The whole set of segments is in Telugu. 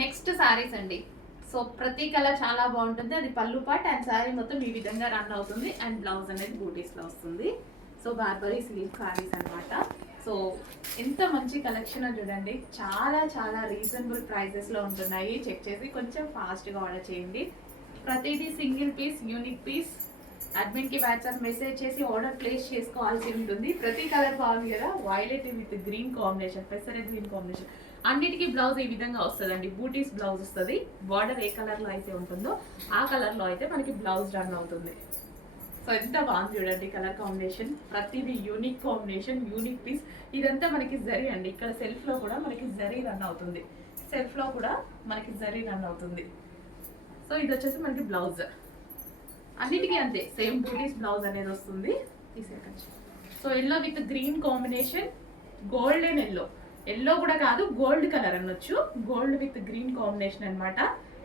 నెక్స్ట్ శారీస్ అండి. సో ప్రతి కలర్ చాలా బాగుంటుంది. అది పళ్ళు పార్ట్ అండ్ శారీ మొత్తం ఈ విధంగా రన్ అవుతుంది అండ్ బ్లౌజ్ అనేది బూటీస్లో వస్తుంది. సో బార్బరీ సిల్క్ శారీస్ అనమాట. సో ఎంత మంచి కలెక్షన్ చూడండి, చాలా చాలా రీజనబుల్ ప్రైజెస్లో ఉంటున్నాయి. చెక్ చేసి కొంచెం ఫాస్ట్గా ఆర్డర్ చేయండి. ప్రతిదీ సింగిల్ పీస్, యూనిక్ పీస్. అడ్మిన్కి వాట్సాప్ మెసేజ్ చేసి ఆర్డర్ ప్లేస్ చేసుకోవాల్సి ఉంటుంది. ప్రతి కలర్ బాగుంది కదా, వైలెట్ విత్ గ్రీన్ కాంబినేషన్, పెసరెట్ గ్రీన్ కాంబినేషన్. అన్నిటికీ బ్లౌజ్ ఈ విధంగా వస్తుందండి. బూటీస్ బ్లౌజ్ వస్తుంది. బార్డర్ ఏ కలర్లో అయితే ఉంటుందో ఆ కలర్లో అయితే మనకి బ్లౌజ్ రన్ అవుతుంది. సో ఎంత బాగుంది చూడండి కలర్ కాంబినేషన్. ప్రతిదీ యూనిక్ కాంబినేషన్, యూనిక్ పీస్. ఇదంతా మనకి జరీ అండి. ఇక్కడ సెల్ఫ్లో కూడా మనకి జరీ రన్ అవుతుంది. సెల్ఫ్లో కూడా మనకి జరీ రన్ అవుతుంది. సో ఇది వచ్చేసి మనకి బ్లౌజ్. అన్నిటికీ అంతే, సేమ్ బూటీస్ బ్లౌజ్ అనేది వస్తుంది. So yellow with green combination, golden yellow. Yellow కూడా కాదు, గోల్డ్ కలర్ అనొచ్చు. గోల్డ్ విత్ గ్రీన్ కాంబినేషన్ అనమాట.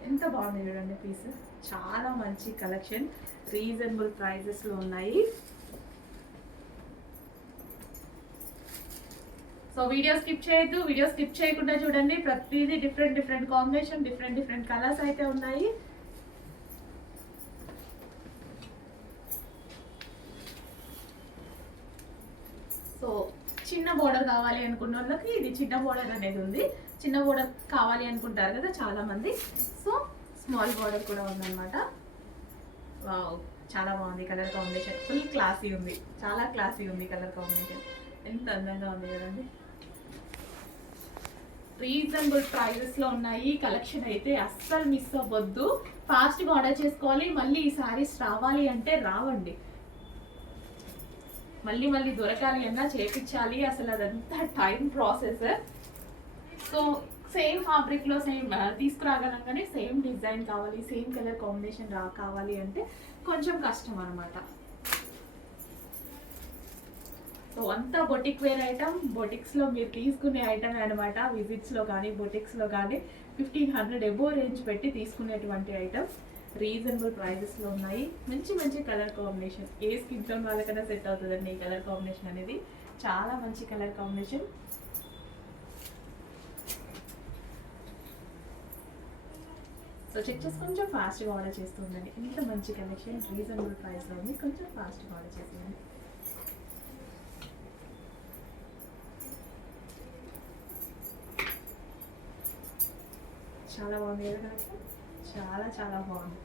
ఎంత బాగుంది చూడండి పీస్. చాలా మంచి కలెక్షన్, రీజనబుల్ ప్రైజెస్లో ఉన్నాయి. సో వీడియో స్కిప్ చేయొద్దు. వీడియో స్కిప్ చేయకుండా చూడండి. ప్రతిదీ different different combination, different different colours అయితే ఉన్నాయి. సో చిన్న బోర్డర్ కావాలి అనుకున్న వాళ్ళకి ఇది చిన్న బోర్డర్ అనేది ఉంది. చిన్న బోర్డర్ కావాలి అనుకుంటారు కదా చాలా మంది. సో స్మాల్ బోర్డర్ కూడా ఉందన్నమాట. వావ్, చాలా బాగుంది కలర్ కాంబినేషన్. ఫుల్ క్లాసీ ఉంది, చాలా క్లాసీ ఉంది కలర్ కాంబినేషన్. ఎంత అందంగా ఉంది కదండి. రీజనబుల్ ప్రైజెస్లో ఉన్నాయి. కలెక్షన్ అయితే అస్సలు మిస్ అవ్వద్దు. ఫాస్ట్గా ఆర్డర్ చేసుకోవాలి. మళ్ళీ ఈ సారీస్ రావాలి అంటే రావండి. మళ్ళీ మళ్ళీ దొరకాలి అన్నా చేపించాలి. అసలు అదంతా టైం ప్రాసెస్. సో సేమ్ ఫ్యాబ్రిక్లో సేమ్ తీసుకురాగలంగానే సేమ్ డిజైన్ కావాలి, సేమ్ కలర్ కాంబినేషన్ కావాలి అంటే కొంచెం కష్టం అనమాట. సో అంతా బొటిక్ వేర్ ఐటమ్, బొటిక్స్లో మీరు తీసుకునే ఐటమ్ అనమాట. విజిట్స్లో కానీ బొటిక్స్లో కానీ 1500 ఎబో రేంజ్ పెట్టి తీసుకునేటువంటి ఐటమ్. రీజనబుల్ ప్రైజెస్లో ఉన్నాయి. మంచి మంచి కలర్ కాంబినేషన్. ఏ స్కిన్ టోన్ వాళ్ళకైనా సెట్ అవుతుందండి ఈ కలర్ కాంబినేషన్ అనేది. చాలా మంచి కలర్ కాంబినేషన్. సో చెక్ చేసి కొంచెం ఫాస్ట్గా ఆర్డర్ చేస్తుందండి. ఇంత మంచి కలెక్షన్ రీజనబుల్ ప్రైస్లో ఉంది. కొంచెం ఫాస్ట్గా ఆర్డర్ చేస్తుందండి. చాలా బాగుంది కదా కలెక్షన్, చాలా చాలా బాగుంది.